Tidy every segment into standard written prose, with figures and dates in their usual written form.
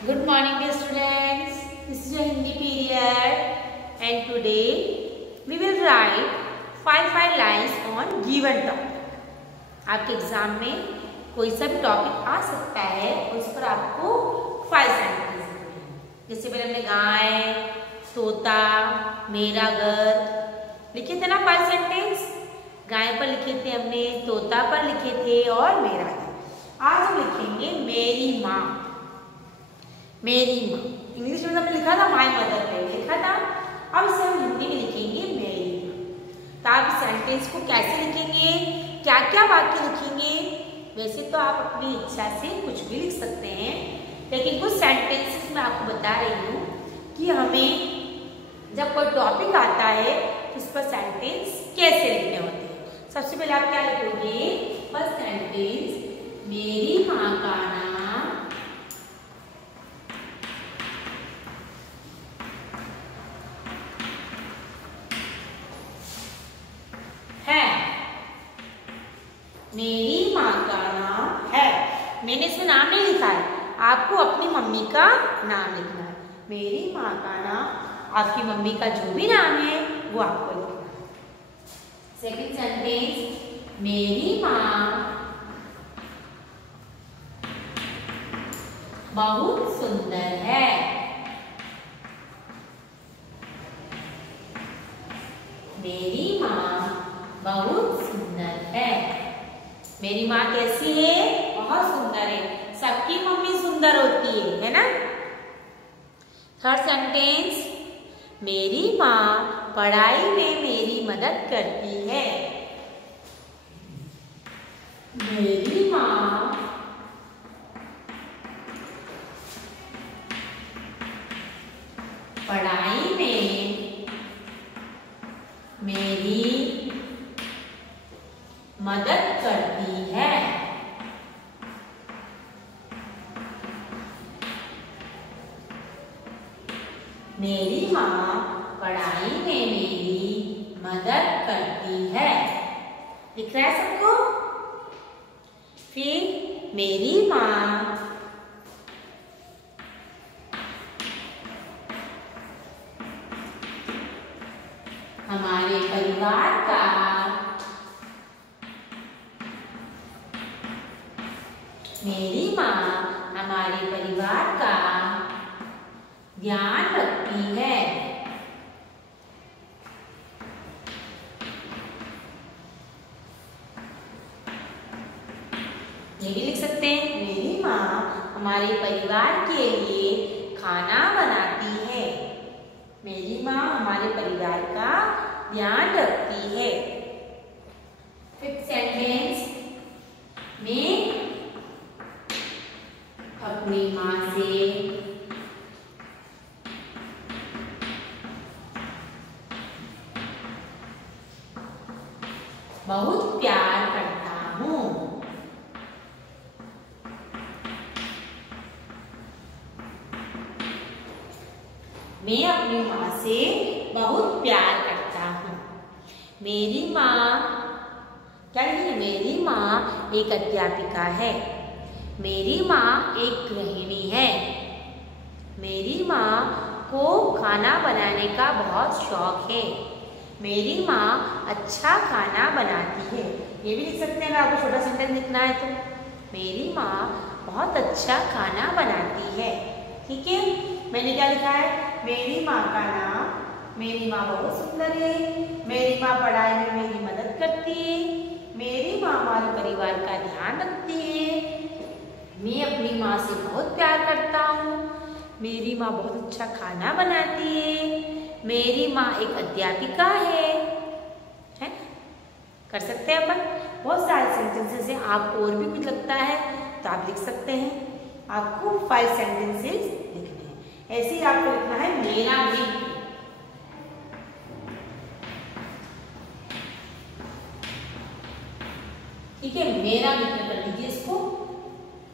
Good morning dear students. This is your Hindi period and today we will write 5 lines on given topic. आपके exam में कोई सा भी topic आ सकता है, उस पर आपको 5 सेंटेंस लिखने हैं। जैसे पहले हमने गाय, तोता, मेरा घर लिखे थे ना 5 सेंटेंस। गाय पर लिखे थे हमने, तोता पर लिखे थे और मेरा घर। आज हम लिखेंगे मेरी माँ। मेरी माँ इंग्लिश में हमने लिखा था माय मदर पे लिखा था, अब इसे हम हिंदी में लिखेंगे मेरी माँ। तो आप सेंटेंस को कैसे लिखेंगे, क्या क्या वाक्य लिखेंगे? वैसे तो आप अपनी इच्छा से कुछ भी लिख सकते हैं, लेकिन कुछ सेंटेंसेस मैं आपको बता रही हूँ कि हमें जब कोई टॉपिक आता है तो उस पर सेंटेंस कैसे लिखने होते हैं। सबसे पहले आप क्या लिखोगे? फर्स्ट सेंटेंस, मेरी माँ का नाम है। मेरी माँ का नाम है। मैंने इसमें नाम नहीं लिखा है, आपको अपनी मम्मी का नाम लिखना है। मेरी माँ का नाम, आपकी मम्मी का जो भी नाम है वो आपको लिखना है। सेकंड सेंटेंस, मेरी माँ बहुत सुंदर है। मेरी माँ बहुत सुंदर है। मेरी माँ कैसी है? बहुत सुंदर है। सबकी मम्मी सुंदर होती है ना। थर्ड सेंटेंस, मेरी माँ पढ़ाई में मेरी मदद करती है। मेरी माँ पढ़ाई में मेरी मदद करती है। मेरी माँ पढ़ाई में मेरी मदद करती है। दिख रहा है सबको? फिर मेरी माँ हमारे परिवार का हमारे परिवार का ध्यान रखती है। ये भी लिख सकते हैं, मेरी माँ हमारे परिवार के लिए खाना बनाती है। मेरी माँ हमारे परिवार का ध्यान रखती है। फिफ्थ सेंटेंस, मैं अपनी माँ से बहुत प्यार करता हूँ। मैं अपनी माँ से बहुत प्यार करता हूँ। मेरी माँ क्या लिखेंगे? मेरी माँ एक अध्यापिका है। मेरी माँ एक गृहिणी है। मेरी माँ को खाना बनाने का बहुत शौक है। मेरी माँ अच्छा खाना बनाती है। ये भी लिख सकते हैं अगर आपको छोटा सेंटेंस लिखना है तो। मेरी माँ बहुत अच्छा खाना बनाती है। ठीक है, मैंने क्या लिखा है? मेरी माँ का नाम, मेरी माँ बहुत सुंदर है। मेरी माँ पढ़ाई में मेरी मदद करती है। मेरी माँ हमारे परिवार का ध्यान रखती है। मैं अपनी माँ से बहुत प्यार करता हूँ। मेरी माँ बहुत अच्छा खाना बनाती है। मेरी माँ एक अध्यापिका है। कर सकते हैं अपन। बहुत सारे सेंटेंसेस हैं, आपको और भी कुछ लगता है तो आप लिख सकते हैं। आपको 5 सेंटेंसेस लिखने हैं। ऐसे ही आपको लिखना है मेरा मित्र। ठीक है, मेरा मित्र कर लीजिए इसको।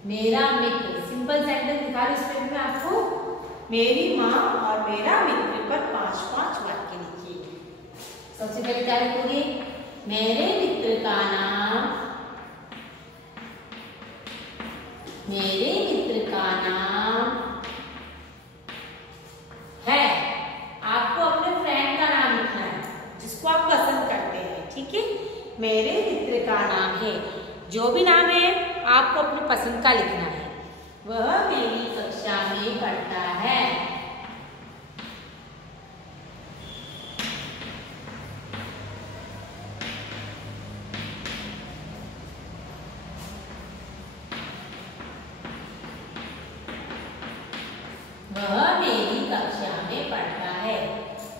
मेरा मित्र सिंपल सेंटेंस दिखा रही हूं इसमें मैं आपको। मेरी माँ और मेरा मित्र पर 5 वाक्य लिखिए। सबसे पहले क्या लिखोगे? मेरे मित्र का नाम, मेरे मित्र का नाम जो भी नाम है आपको अपनी पसंद का लिखना है। वह मेरी कक्षा में पढ़ता है। वह मेरी कक्षा में पढ़ता है।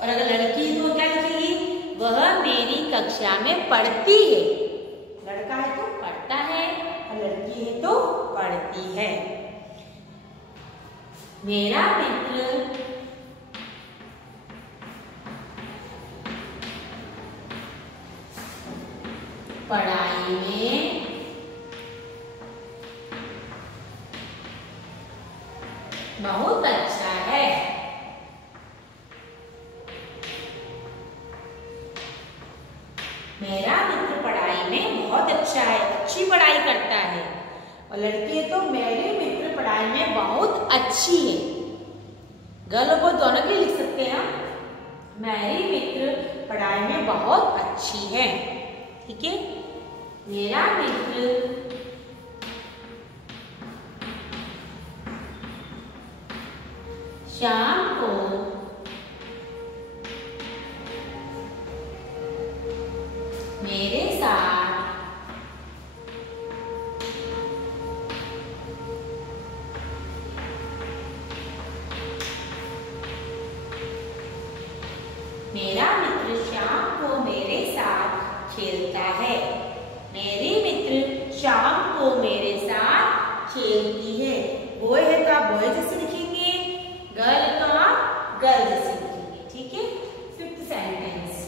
और अगर लड़की है तो क्या लिखेगी? वह मेरी कक्षा में पढ़ती है। लड़का है तो पढ़ता है और लड़की है तो पढ़ती है। मेरा मित्र पढ़ाई में बहुत अच्छा है। मेरा मित्र पढ़ाई में बहुत अच्छा है, अच्छी पढ़ाई करता है। और लड़की है तो मेरे मित्र पढ़ाई में बहुत अच्छी है। गर्ल और बॉय दोनों के लिख सकते हैं। मेरी मित्र पढ़ाई में बहुत अच्छी है। ठीक है। मेरा मित्र शाम को मेरे साथ मेरा मित्र शाम को मेरे साथ खेलता है। मेरी मित्र शाम को मेरे साथ खेलती है। बॉय है तो आप बॉय जैसे लिखेंगे, गर्ल है तो आप गर्ल जैसे लिखेंगे। ठीक है। फिफ्थ सेंटेंस,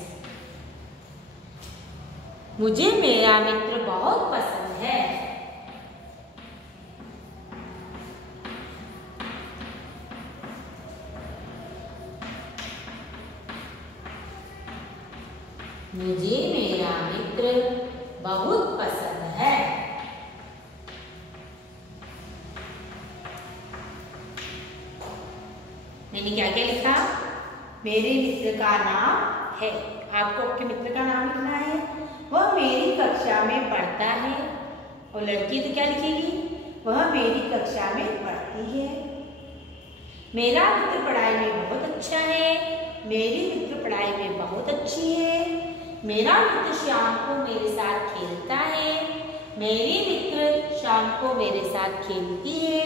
मुझे मेरा मित्र बहुत पसंद है। मुझे मेरा मित्र बहुत पसंद है। मैंने क्या क्या लिखा? मेरे मित्र का नाम है। आपको आपके मित्र का नाम लिखना है। वह मेरी कक्षा में पढ़ता है। और लड़की तो क्या लिखेगी? वह मेरी कक्षा में पढ़ती है। मेरा मित्र पढ़ाई में बहुत अच्छा है। मेरी मित्र पढ़ाई में बहुत अच्छी है। मेरा मित्र शाम को मेरे साथ खेलता है। मेरी मित्र शाम को मेरे साथ खेलती है।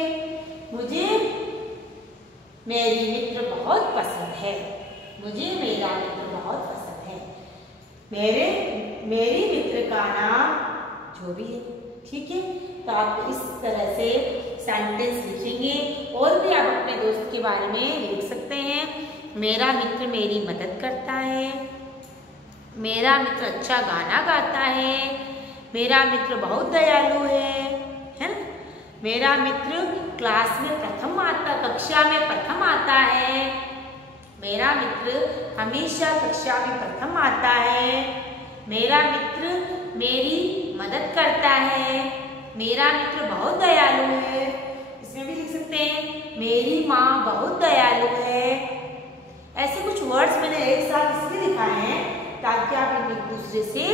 मुझे मेरी मित्र बहुत पसंद है। मुझे मेरा मित्र बहुत पसंद है। मेरी मित्र का नाम जो भी है। ठीक है। तो आप इस तरह से सेंटेंस लिखेंगे। और भी आप अपने दोस्त के बारे में लिख सकते हैं। मेरा मित्र मेरी मदद करता है। मेरा मित्र अच्छा गाना गाता है। मेरा मित्र बहुत दयालु है ना? मेरा मित्र क्लास में प्रथम आता, कक्षा में प्रथम आता है। मेरा मित्र हमेशा कक्षा में प्रथम आता है। मेरा मित्र मेरी मदद करता है। मेरा मित्र बहुत दयालु है। इसमें भी लिख सकते हैं मेरी माँ बहुत दयालु है। ऐसे कुछ वर्ड्स मैंने एक साथ इसलिए लिखा है ताकि आप इन्हें एक दूसरे से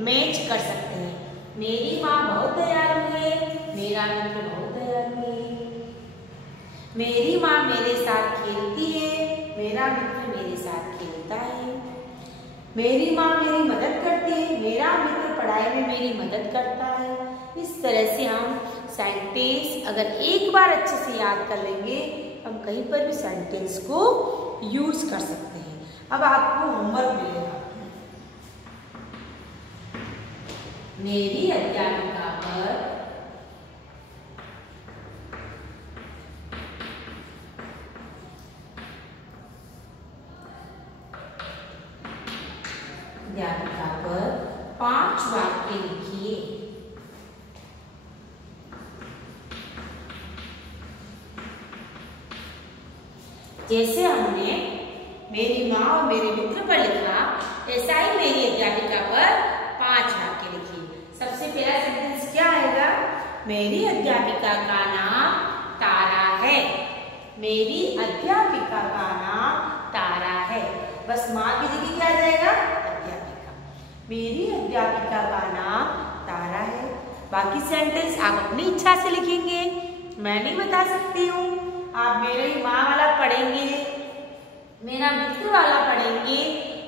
मैच कर सकते हैं। मेरी माँ बहुत दयालु है। मेरा मित्र बहुत दयालु है। मेरी माँ मेरे साथ खेलती है। मेरा मित्र मेरे साथ खेलता है। मेरी माँ मेरी मदद करती है। मेरा मित्र पढ़ाई में मेरी मदद करता है। इस तरह से हम सेंटेंस अगर एक बार अच्छे से याद कर लेंगे, हम कहीं पर भी सेंटेंस को यूज कर सकते हैं। अब आपको होमवर्क मिलेगा। मेरी अध्यापिका पर अध्यापिका पर 5 वाक्य लिखिए। जैसे हमने मेरी माँ और मेरे मित्र पर लिखा, ऐसा ही मेरी अध्यापिका पर 5 वाक्य लिखिए। सबसे पहला सेंटेंस क्या आएगा? मेरी अध्यापिका का नाम तारा है। मेरी अध्यापिका का नाम तारा है। बस माँ की जगह क्या आ जाएगा? अध्यापिका। मेरी अध्यापिका का नाम तारा है। बाकी सेंटेंस आप अपनी इच्छा से लिखेंगे, मैं नहीं बता सकती हूँ। आप मेरी माँ वाला पढ़ेंगे, मेरा मित्र वाला पढ़ेंगे,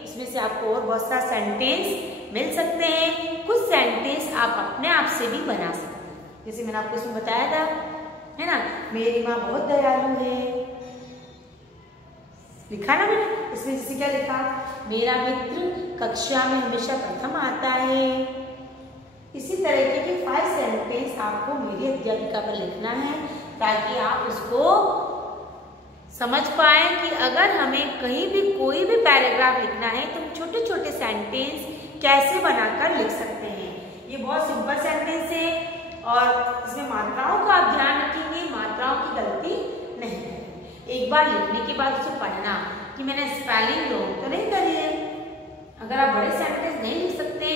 इसमें से आपको और बहुत सा सेंटेंस मिल सकते हैं। कुछ सेंटेंस आप अपने आप से भी बना सकते हैं, जैसे मैंने आपको इसमें बताया था, है ना, मेरी माँ बहुत दयालु है, लिखा ना मैंने। इसमें जैसे क्या लिखा, मेरा मित्र कक्षा में हमेशा प्रथम आता है। इसी तरीके के 5 सेंटेंस आपको मेरी अध्यापिका पर लिखना है, ताकि आप उसको समझ पाए कि अगर हमें कहीं भी कोई भी पैराग्राफ लिखना है तो छोटे छोटे सेंटेंस कैसे बनाकर लिख सकते हैं। ये बहुत सिंपल सेंटेंस है और इसमें मात्राओं का आप ध्यान रखेंगे, मात्राओं की गलती नहीं करेंगे। एक बार लिखने के बाद उसे पढ़ना कि मैंने स्पेलिंग रॉन्ग तो नहीं करी है। अगर आप बड़े सेंटेंस नहीं लिख सकते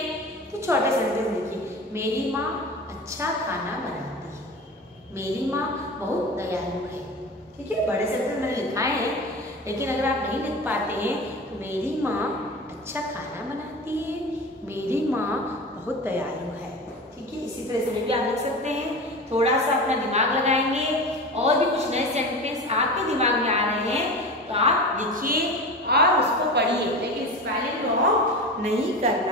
तो छोटे सेंटेंस लिखिए। मेरी माँ अच्छा खाना बनाती है, मेरी माँ बहुत दयालु है। ठीक है, बड़े सेंटेंस मैंने लिखाए हैं, लेकिन अगर आप नहीं लिख पाते हैं तो मेरी माँ अच्छा खाना बनाती है, मेरी माँ बहुत दयालु है। ठीक है, इसी तरह से भी आप लिख सकते हैं। थोड़ा सा अपना दिमाग लगाएंगे और भी कुछ नए सेंटेंस आपके दिमाग में आ रहे हैं तो आप लिखिए और उसको पढ़िए, लेकिन स्पेलिंग रॉन्ग नहीं करना